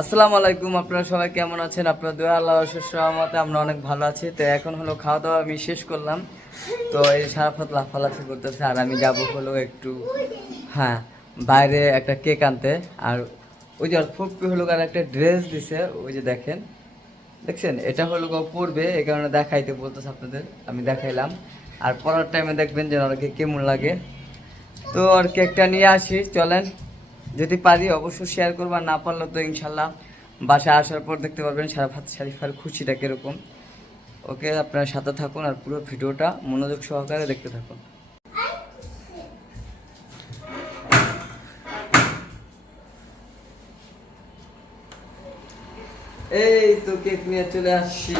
আসসালামু আলাইকুম, আপনারা সবাই কেমন আছেন? আপনার দোয়া আল্লাহ সুসহমতে আমরা অনেক ভালো আছি। তো এখন হলো খাওয়া দাওয়া আমি শেষ করলাম। তো এই সারাফত লাফালাফি করতেছে, আর আমি যাব হলো একটু হ্যাঁ বাইরে একটা কেক আনতে। আর ওই যে আর ফুপি হলো আর একটা ড্রেস দিছে, ওই যে দেখেন। দেখছেন? এটা হলো গো পরবে এই কারণে দেখাইতে বলতেছে আপনাদের, আমি দেখাইলাম। আর পরার টাইমে দেখবেন যে ওনাকে কেমন লাগে। তো আর কেকটা নিয়ে আসি, চলেন। যদি পারি অবশ্যই শেয়ার করব আর না পারলে তো ইনশাল্লাহ বাসায় আসার পর দেখতে পারবেন সারাফাত শারিফার খুশিটা কীরকম। ওকে আপনারা সাথে থাকুন আর পুরো ভিডিওটা মনোযোগ সহকারে দেখতে থাকুন। এই তো কেক নিয়ে চলে আসছি।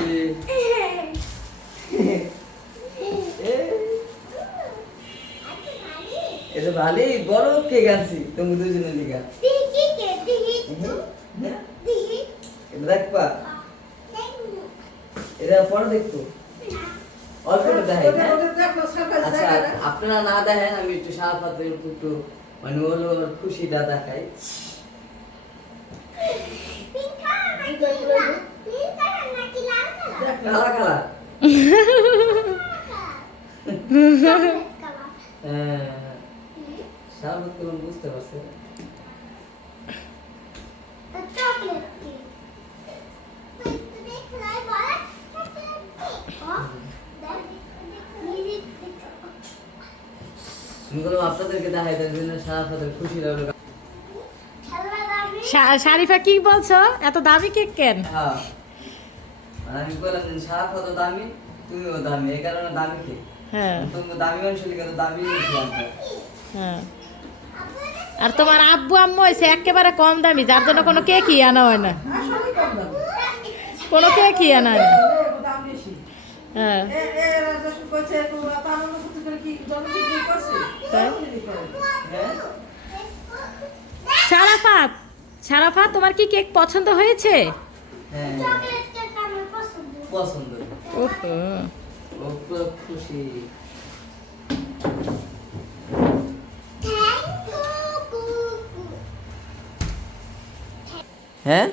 এটা ভালোই বড় কেক আনছি তুমি দুজনের লিগা এটা দেখবা? এটা পরে দেখতো অল্পটা দেখাই হ্যাঁ? আচ্ছা আপনারা না দেখেন আমি একটু পাতে একটু মানে ওর খুশিটা দেখাই। কালা কালা। হ্যাঁ। বুঝতে পারছে। আপনাদেরকে জন্য শারিফা কি বলছো? এত দামি কেক কেন? হ্যাঁ। মানে আমি বললাম যে সারা কত দামি তুমিও দামি এই কারণে দামি কে হ্যাঁ। তুমি দামি মানুষ দামি হ্যাঁ। আর তোমার আব্বু আম্মু হয়েছে একেবারে কম দামি যার জন্য কোনো কেকই আনা হয় না। কোনো কেকই আনা হয় না। হ্যাঁ। সারাফাত সারাফাত তোমার কি কেক পছন্দ হয়েছে? হ্যাঁ পছন্দ। ওহো। খুশি। হ্যাঁ?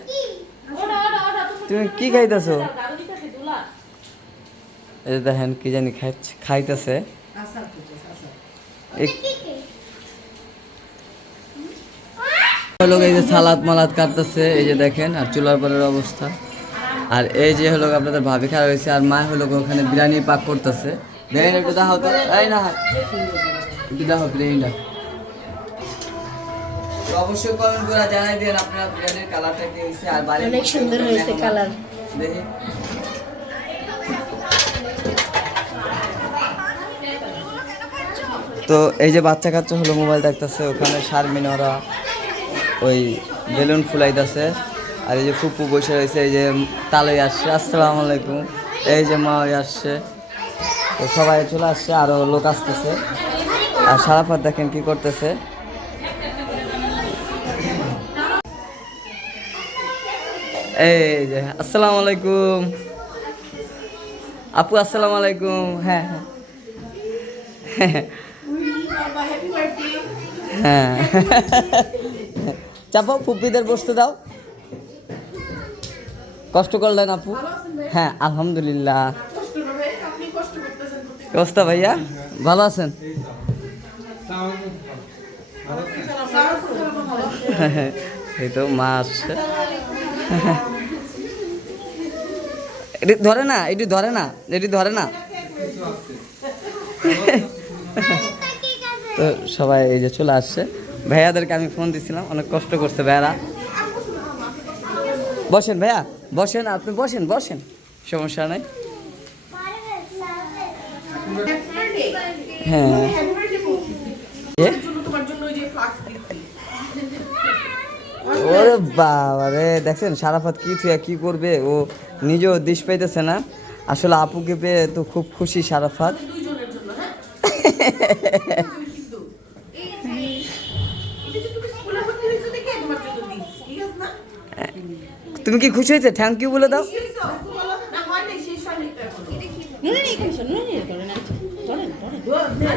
তুমি কি খাইতেছো? এই দেখেন কি জানি খাইতেছে। হলো এই যে সালাদ মালাদ কাটতেছে, এই যে দেখেন, আর চুলার পরের অবস্থা। আর এই যে হলো আপনাদের ভাবি খারাপ হয়েছে, আর মা হলো ওখানে বিরিয়ানি পাক করতেছে। দেখেন একটু দেখাও তো। এই না একটু দেখাও বিরিয়ানিটা অবশ্যই কমেন্ট করে জানাই দিন আপনারা বিরিয়ানির কালারটা কি হয়েছে আর বাড়ির অনেক সুন্দর হয়েছে কালার দেখি। তো এই যে বাচ্চা কাচ্চা হলো মোবাইল দেখতেছে ওখানে শারমিন ওরা ওই বেলুন ফুলাইতেছে। আর এই যে ফুপু বসে রয়েছে এই যে তালই আসছে আসসালামু আলাইকুম। এই যে মা ওই আসছে। তো সবাই চলে আসছে আরও লোক আসতেছে। আর সারাফাত দেখেন কি করতেছে। এই যে আসসালামু আলাইকুম। আপু আসসালামু আলাইকুম। হ্যাঁ হ্যাঁ। হ্যাঁ। চাপো ফুপিদের বসতে দাও। কষ্ট করলেন আপু। হ্যাঁ আলহামদুলিল্লাহ। কি অবস্থা ভাইয়া? ভালো আছেন? এই তো। মা আসছে এটি ধরে না, এটি ধরে না, এটি ধরে না। তো সবাই এই যে চলে আসছে। ভাইয়াদেরকে আমি ফোন দিছিলাম, অনেক কষ্ট করছে ভাইয়ারা। বসেন ভাইয়া, বসেন, আপনি বসেন বসেন। সমস্যা নাই। হ্যাঁ। ওরে বাবা রে দেখছেন, সারাফাত কি থুয়া কি করবে? ও নিজেও দিশ পাইতেছে না। আসলে আপুকে পেয়ে তো খুব খুশি সারাফাত। তুমি কি খুশি হয়েছে? থ্যাংক ইউ বলে দাও খুলে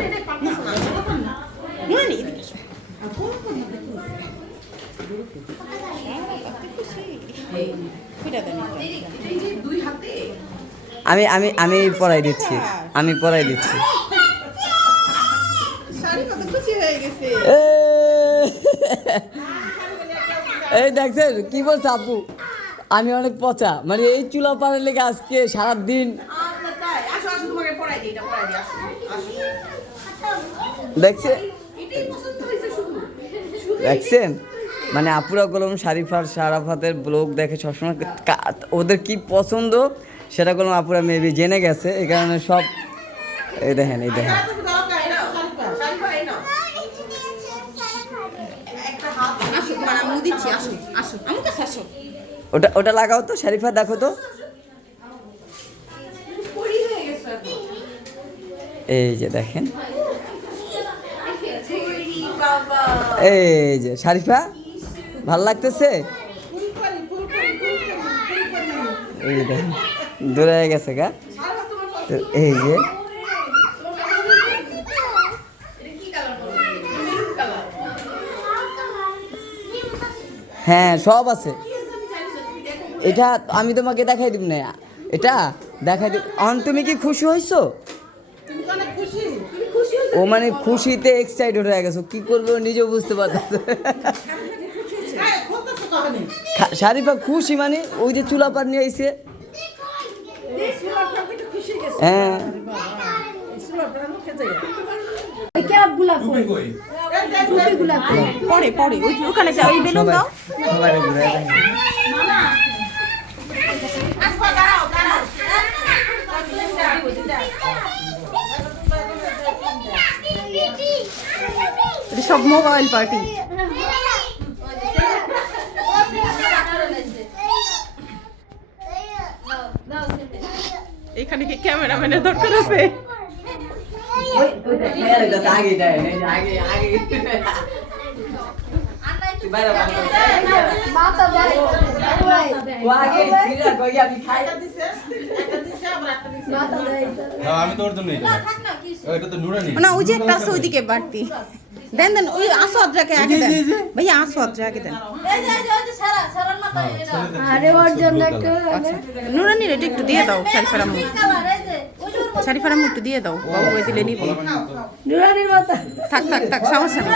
দেন আমি আমি আমি পড়াই দিচ্ছি। আমি পড়াই দিচ্ছি। হয়ে! এই দেখছেন কি বলছে আপু? আমি অনেক পচা। মানে এই চুলা পাড়ার লেগে আজকে সারাদিন তাই আসো আসো তোমাকে পড়াই দিই এটা পড়াই দিই আসো আসো দেখছে এটাই পছন্দ হয়েছে শুধু। শুধু দেখছেন? মানে আপুরা কলম শারিফার শারাফাতের ব্লগ দেখে সবসময় ওদের কি পছন্দ সেটা কলম আপুরা মেবি জেনে গেছে। এই কারণে সব এই দেখেন এই দেখেন। ওটা ওটা লাগাও তো, শারিফা দেখো তো। এই যে দেখেন। এই যে, শারিফা। ভালো লাগতেছে? দূরে গেছে গা। এই যে হ্যাঁ সব আছে। এটা আমি তোমাকে দেখাই দিব না। এটা দেখাই দিব। অন, তুমি কি খুশি হয়েছো ও মানে খুশিতে এক্সাইটেড হয়ে গেছো। কি করবে নিজেও বুঝতে পারতেছে শারিফা খুশি মানে ওই যে চুলা পার নিয়ে আইছে। হ্যাঁ। পরে পরে ওই ওখানে যাও। বেলুন দাও। সব মোবাইল পার্টি এখানে কি ক্যামেরাম্যানের দরকার আছে? আমি জন্য না ওই যে একটা আছে ওইদিকে বাড়তি। দেন দেন ওই আসওয়াদ রাখে আগে দেন ভাইয়া আসওয়াদ রাখে দেন আরে ওর জন্য একটু নুরানির এটা একটু দিয়ে দাও শারিফার আম্মু শারিফার আম্মু একটু দিয়ে দাও বাবু ওই দিলে নিবি নুরানির মতো থাক থাক থাক সমস্যা নেই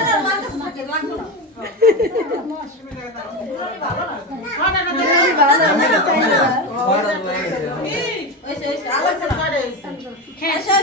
নুরানি চাই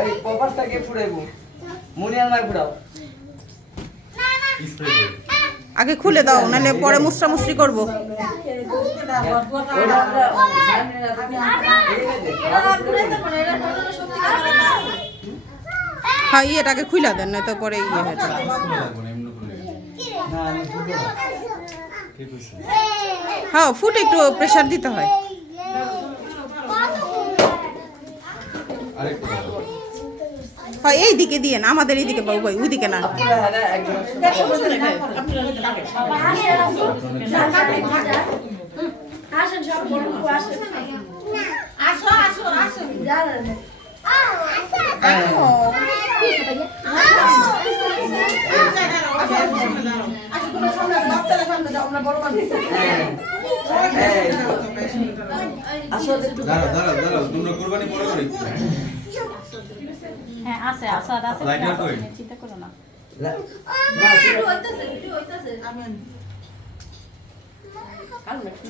এই কপারটাকে ফুড়াইবো মুনিয়ার মার ফুড়াও আগে খুলে দাও নাহলে পরে মুসরা মুসরি করব। না হ্যাঁ ইয়েটাকে খুলে দেন নয়তো পরে ইয়ে হয়ে যাবে। না না না। হ্যাঁ ফুট একটু প্রেশার দিতে হয় আরেকটু দাও। হয় এই দিকে দিয়ে না আমাদের এই দিকে বাবু ভাই ওই দিকে না। আপনারা হ্যাঁ সব বড় আসেন।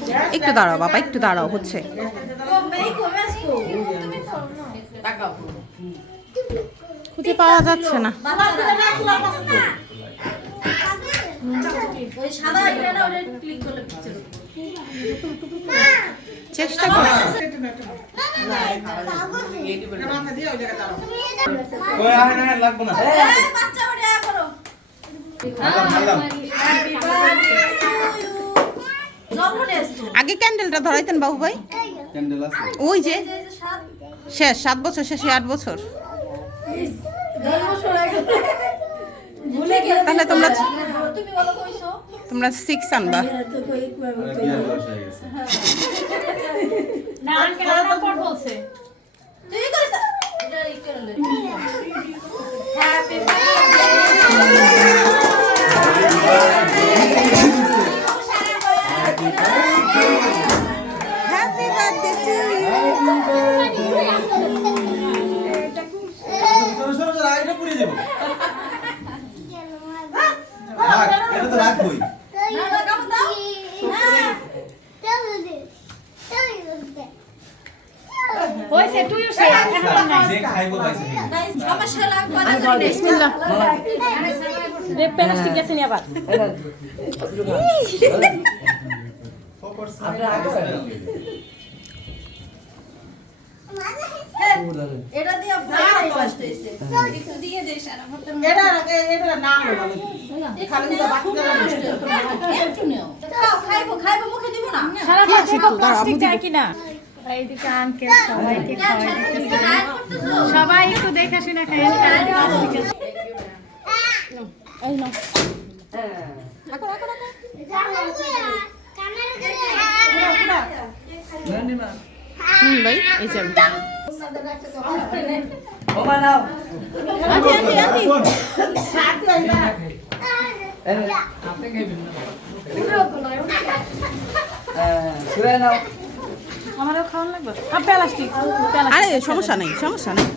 হ্যাঁ একটু দাঁড়াও বাবা একটু দাঁড়াও হচ্ছে। খুঁজে পাওয়া যাচ্ছে না। চেষ্টা করো কই আহে না লাগবে না। মারলাম মারলাম আগে ক্যান্ডেলটা ধরাইতেন বাবু ভাই? ওই যে শেষ সাত বছর শেষে আট বছর। তাহলে তোমরা তুমি বলো কইছো তোমরা সিক্স আনবা। তো কই আবার এটা দিয়ে ভাই কষ্ট হইছে কিছু দিয়ে দে সারা এটা এটা না হলো খালি তো বাকি একটু নেও। খাও খাইবো খাইবো মুখে দিব না। সারা দেখো প্লাস্টিক চাই কিনা? এইদিকে আঙ্কেল সবাইকে খাওয়াই দিতেছে সবাই একটু দেখা শুনে খাই এই নাও। আপনি খাইবেন না। হ্যাঁ, সুরাই নাও। আমারও খাওয়ান লাগবে। প্লাস্টিক। আরে সমস্যা নেই সমস্যা নেই।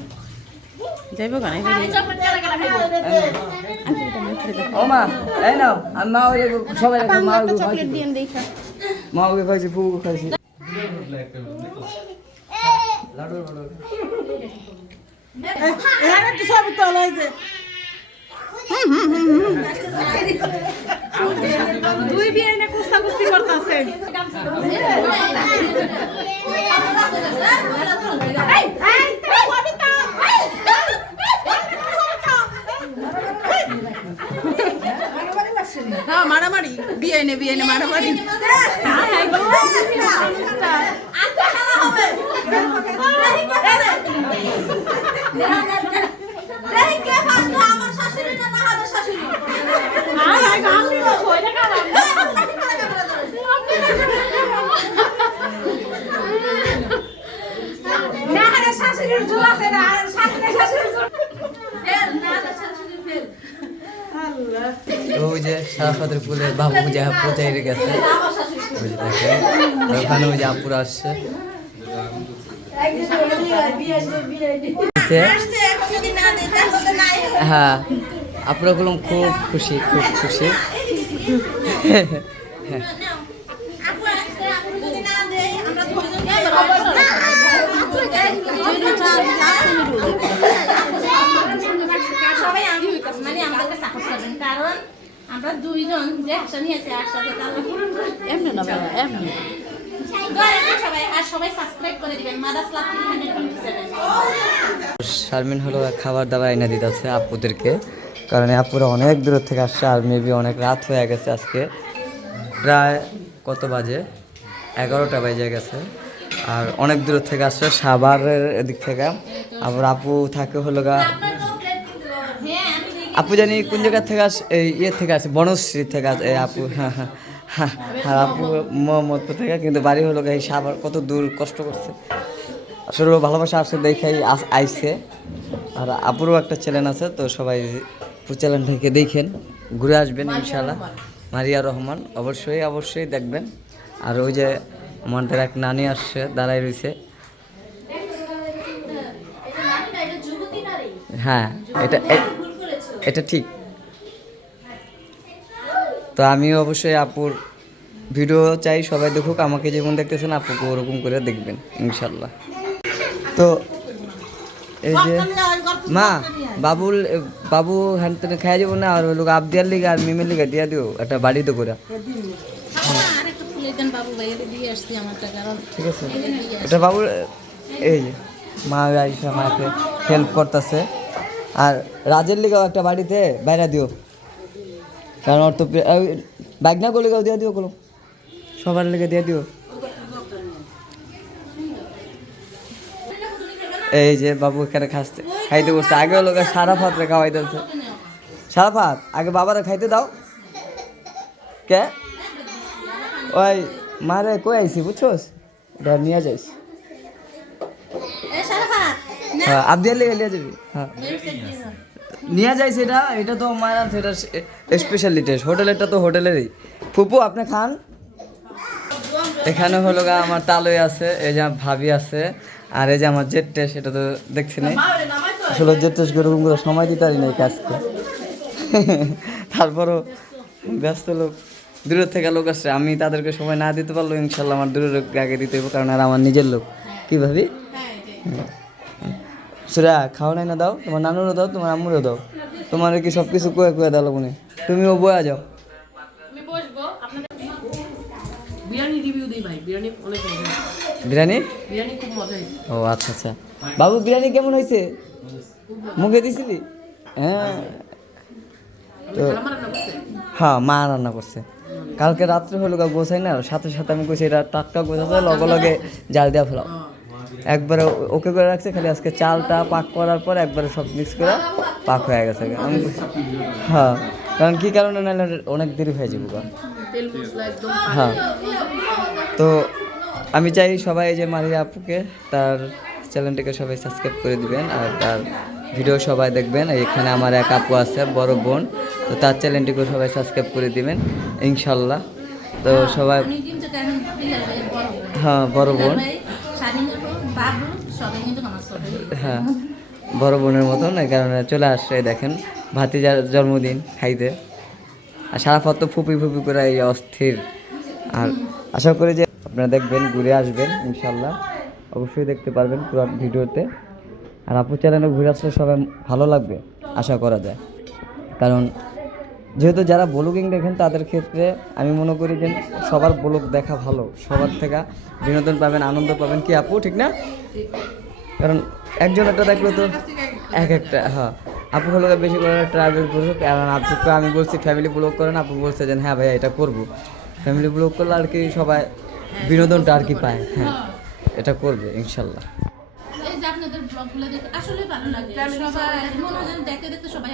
যাইবো কেন ওমা এই নাও আমি মা ওই সবাই মা ওই খাইছি দিয়ে দেখা মা ওই খাইছি ফুগু খাইছি লাডু লাডু এখানে তো সব তোলা হয়েছে দুই বিয়ে এনে কুস্তা কুস্তি করতেছে না মারামারি। বিয়ে নে বিয়ে নে মারামারি। আমার শাশুড়ি না না শাশুড়ি ফেল না না শাশুড়ি ফেল ওই যে সারাফাতের ফুলে বাবু যা পচাই গেছে। ওখানে ওই যে আপুর আসছে। হ্যাঁ আপনার খুব খুশি খুব খুশি। আপু আসছে আপু যদি না দেয় আমরা দুজন সবাই আমি হইতাছি মানে আমাদের সাপোর্ট করবেন কারণ আমরা দুইজন যে আশা নিয়েছি পূরণ এমনি না বাবা এমনি। শারমিন হলো খাবার দাবার এনে দিতেছে আপুদেরকে। কারণ আপুরা অনেক দূর থেকে আসছে আর মেবি অনেক রাত হয়ে গেছে আজকে। প্রায় কত বাজে? এগারোটা বাজে গেছে। আর অনেক দূর থেকে আসছে সাভারের এদিক থেকে। আবার আপু থাকে হলো গা আপু জানি কোন জায়গা থেকে আস এই ইয়ে থেকে আসে বনশ্রী থেকে আসে এই আপু হ্যাঁ হ্যাঁ হ্যাঁ আর আপু মোহাম্মদপুর থেকে কিন্তু বাড়ি হলো গা এই সাভার কত দূর কষ্ট করছে। আসলে ভালোবাসা আসছে দেখেই আস- আইছে। আর আপুরও একটা চ্যানেল আছে তো সবাই চ্যানেলটাকে দেখেন ঘুরে আসবেন ইনশাল্লাহ মারিয়া রহমান অবশ্যই অবশ্যই দেখবেন। আর ওই যে আমাদের এক নানি আসছে দাঁড়াই রয়েছে। হ্যাঁ এটা এটা ঠিক। তো আমিও অবশ্যই আপুর ভিডিও চাই, সবাই দেখুক, আমাকে যেমন দেখতেছেন আপুকে ওরকম করে দেখবেন, ইনশাল্লাহ। তো এই যে মা, বাবুল বাবু হ্যান খাই যাব না, আর ওই লোক আবদিয়ার লিগে আর মিমের লিগে দিয়া দিও, একটা বাড়িতে করে ঠিক আছে। এটা বাবুর এই যে, মা আইসা, মাকে হেল্প করতেছে। আর রাজের লিগাও একটা বাড়িতে বাইরে দিও। কারণ ওর তো না করলে দিয়া দিও কোনো। সবার লিগে দিয়ে দিও। এই যে বাবু এখানে খাসতে খাইতে বসছে। আগে লোক সারা ভাতরে খাওয়াইতেছে। সারা ভাত? আগে বাবারে খাইতে দাও। কে? ওই মারে কই আইছি, বুঝছোস? এটা নিয়ে যাইস। এ হ্যাঁ আবদিয়ার লেগে নিয়ে যাবি হ্যাঁ। নিয়ে যাই সেটা এটা তো মারা সেটা স্পেশালি টেস্ট হোটেলেরটা তো হোটেলেরই। ফুপু আপনি খান। এখানে হলো গা আমার তালই আছে এই যে ভাবি আছে আর এই যে আমার জেট টেস্ট এটা তো দেখছি না আসলে জেট টেস্ট করে ওগুলো সময় দিতে পারি না এই কাজকে। তারপরও ব্যস্ত লোক দূরের থেকে লোক আসছে আমি তাদেরকে সময় না দিতে পারলেও ইনশাল্লাহ আমার দূরের লোককে আগে দিতে হবে কারণ আর আমার নিজের লোক। কি ভাবি? সুরা খাও নাই না দাও তোমার নানুরও দাও তোমার আম্মুরও দাও। তোমার কি সব কিছু কুয়ে কুয়ে দাও লোকনে তুমিও বয়া যাও। বিরিয়ানি ও আচ্ছা আচ্ছা। বাবু বিরিয়ানি কেমন হয়েছে? মুখে দিছিলি? হ্যাঁ। তো হ্যাঁ মা রান্না করছে। কালকে রাত্রে হলো গা গোছাই না সাথে সাথে আমি কইছি এটা টাটকা গোছাতে লগে লগে জাল দেওয়া ফেলাও। একবারে ওকে করে রাখছে খালি আজকে চালটা পাক করার পর একবারে সব মিক্স করে পাক হয়ে গেছে। আমি হ্যাঁ কারণ কী কারণে নাহলে অনেক দেরি হয়ে যাব হ্যাঁ। তো আমি চাই সবাই যে মারিয়া আপুকে তার চ্যানেলটিকে সবাই সাবস্ক্রাইব করে দিবেন আর তার ভিডিও সবাই দেখবেন। এখানে আমার এক আপু আছে বড় বোন। তো তার চ্যানেলটিকে সবাই সাবস্ক্রাইব করে দিবেন ইনশাল্লাহ। তো সবাই হ্যাঁ বড় বোন। হ্যাঁ বড় বোনের মতন, এই কারণে চলে আসছে দেখেন, ভাতিজার জন্মদিন খাইতে। আর সারাফত তো ফুপি ফুপি করে এই অস্থির। আর আশা করি যে আপনারা দেখবেন, ঘুরে আসবেন, ইনশাল্লাহ। অবশ্যই দেখতে পারবেন পুরো ভিডিওতে। আর আপু চ্যানেলে ঘুরে আসলে সবাই ভালো লাগবে, আশা করা যায়। কারণ যেহেতু যারা ব্লগিং দেখেন তাদের ক্ষেত্রে আমি মনে করি যে সবার ব্লগ দেখা ভালো। সবার থেকে বিনোদন পাবেন আনন্দ পাবেন। কি আপু ঠিক না? কারণ একজন একটা দেখলে তো এক একটা হ্যাঁ। আপু হলো বেশি করে ট্রাভেল করুক কারণ আপুকে আমি বলছি ফ্যামিলি ব্লগ করেন আপু বলছে যে হ্যাঁ ভাইয়া এটা করব। ফ্যামিলি ব্লগ করলে আর কি সবাই বিনোদনটা আর কি পায় হ্যাঁ। এটা করবে ইনশাল্লাহ। আপনাদের ব্লগগুলো দেখে আসলে ভালো লাগে। সবাই মনে হয় দেখতে দেখতে সবাই